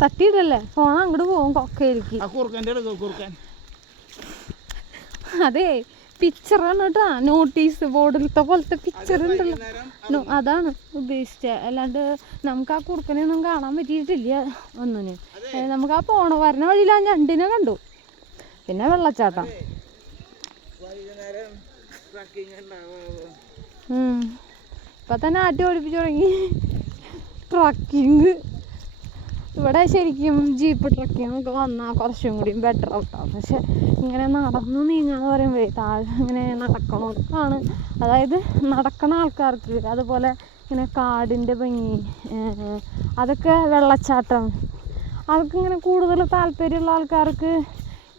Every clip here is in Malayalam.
തട്ടിയിട്ടല്ലേ ഫോൺ അങ്ങോട്ട് പോകും കൊക്കയിലേക്ക്. അതെ പിക്ചറാണ് കേട്ടാ, നോട്ടീസ് ബോർഡിലത്തെ പോലത്തെ പിക്ചർ ഉണ്ടല്ലോ, അതാണ് ഉദ്ദേശിച്ചത്. അല്ലാണ്ട് നമുക്ക് ആ കുറുക്കനെയൊന്നും കാണാൻ പറ്റിയിട്ടില്ല ഒന്നിന്. നമുക്ക് ആ പോണ വരണ വഴിയിൽ ആ ഞണ്ടിനെ കണ്ടു. പിന്നെ വെള്ളച്ചാട്ടം. ഇപ്പൊ തന്നെ ആട്ടി ഓടിപ്പിച്ചു തുടങ്ങി. ട്രക്കിങ് ഇവിടെ ശരിക്കും ജീപ്പ് ട്രക്കിങ് ഒക്കെ വന്നാൽ കുറച്ചും കൂടി ബെറ്റർ ആവട്ടോ. പക്ഷെ ഇങ്ങനെ നടന്നു നീങ്ങാന്ന് പറയുമ്പോഴേ താഴെ ഇങ്ങനെ നടക്കണോർക്കാണ്, അതായത് നടക്കണ ആൾക്കാർക്ക്, അതുപോലെ ഇങ്ങനെ കാടിൻ്റെ ഭംഗി, അതൊക്കെ വെള്ളച്ചാട്ടം, അതൊക്കെ ഇങ്ങനെ കൂടുതൽ താല്പര്യമുള്ള ആൾക്കാർക്ക്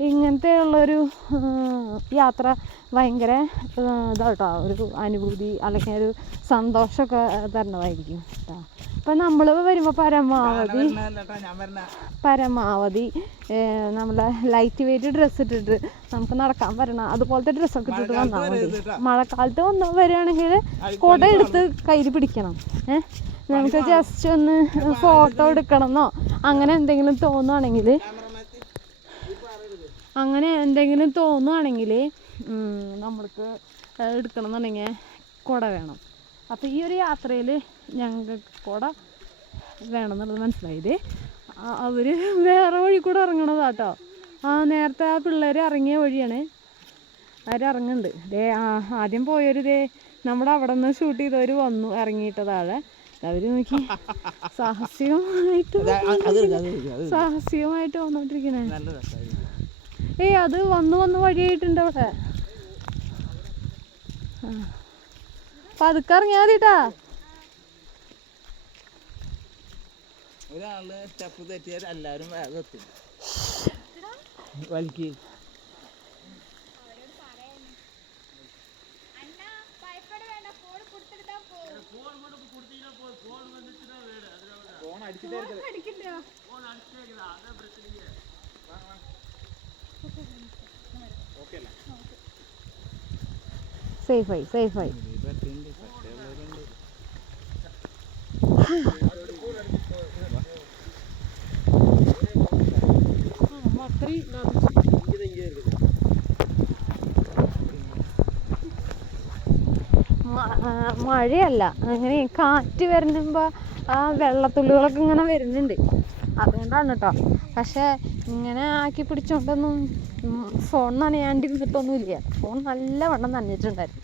ഇങ്ങനത്തെ ഉള്ളൊരു യാത്ര ഭയങ്കര ഇതാട്ടോ, ഒരു അനുഭൂതി അല്ലെങ്കിൽ ഒരു സന്തോഷമൊക്കെ തരുന്നതായിരിക്കും കേട്ടോ. ഇപ്പം നമ്മൾ വരുമ്പോൾ പരമാവധി നമ്മളെ ലൈറ്റ് വെയിറ്റ് ഡ്രസ്സ് ഇട്ടിട്ട് നമുക്ക് നടക്കാൻ പറ്റണം അതുപോലത്തെ ഡ്രസ്സൊക്കെ ഇട്ടിട്ട് വന്നാൽ മതി. മഴക്കാലത്ത് വരികയാണെങ്കിൽ കുട എടുത്ത് കയ്യിൽ പിടിക്കണം. നമുക്ക് ജസ്റ്റ് ഒന്ന് ഫോട്ടോ എടുക്കണമെന്നോ അങ്ങനെ എന്തെങ്കിലും തോന്നുകയാണെങ്കിൽ നമ്മൾക്ക് എടുക്കണം എന്നുണ്ടെങ്കിൽ കുട വേണം. അപ്പോൾ ഈ ഒരു യാത്രയിൽ ഞങ്ങൾക്ക് കുട വേണമെന്നുള്ളത് മനസ്സിലായത്. അവർ വേറെ വഴി കൂടെ ഇറങ്ങണതാട്ടോ. നേരത്തെ ആ പിള്ളേർ ഇറങ്ങിയ വഴിയാണ് അവരിറങ്ങുന്നുണ്ട്. ആദ്യം പോയൊരു നമ്മുടെ അവിടെ നിന്ന് ഷൂട്ട് ചെയ്തവർ വന്നു ഇറങ്ങിയിട്ട് താഴെ. അവർ നോക്കി സാഹസികമായിട്ട് വന്നോണ്ടിരിക്കണേ. അത് വന്ന് വഴിയായിട്ടുണ്ട് അവിടെ. പതുക്കെ ഇറങ്ങിയാ മതിട്ടാ. ഒരാള് സ്റ്റെപ്പ് തെറ്റിയാൽ എല്ലാവരും എത്തും. വലിക്ക് സേഫായി മഴയല്ല, അങ്ങനെ കാറ്റ് വരുമ്പോൾ ആ വെള്ളത്തുള്ളികളൊക്കെ ഇങ്ങനെ വരുന്നുണ്ട്, അതുകൊണ്ടാണ് കേട്ടോ. പക്ഷെ ഇങ്ങനെ ആക്കി പിടിച്ചോണ്ടൊന്നും ഫോൺ നനയാണ്ടിരുന്നിട്ടൊന്നുമില്ല. ഫോൺ നല്ല വണ്ണം നനഞ്ഞിട്ടുണ്ടായിരുന്നു.